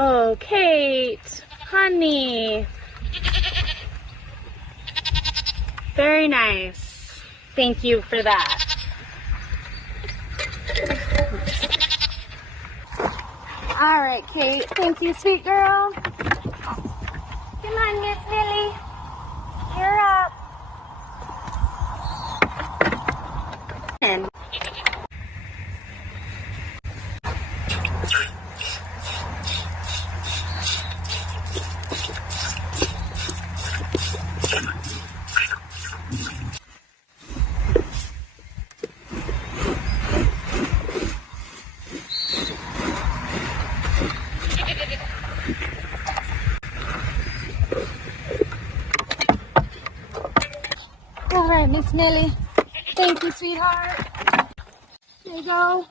Oh, Kate, honey. Very nice. Thank you for that. All right, Kate. Thank you, sweet girl. Come on, Miss Lily. You're up. And all right, Miss Millie. Thank you, sweetheart. There you go.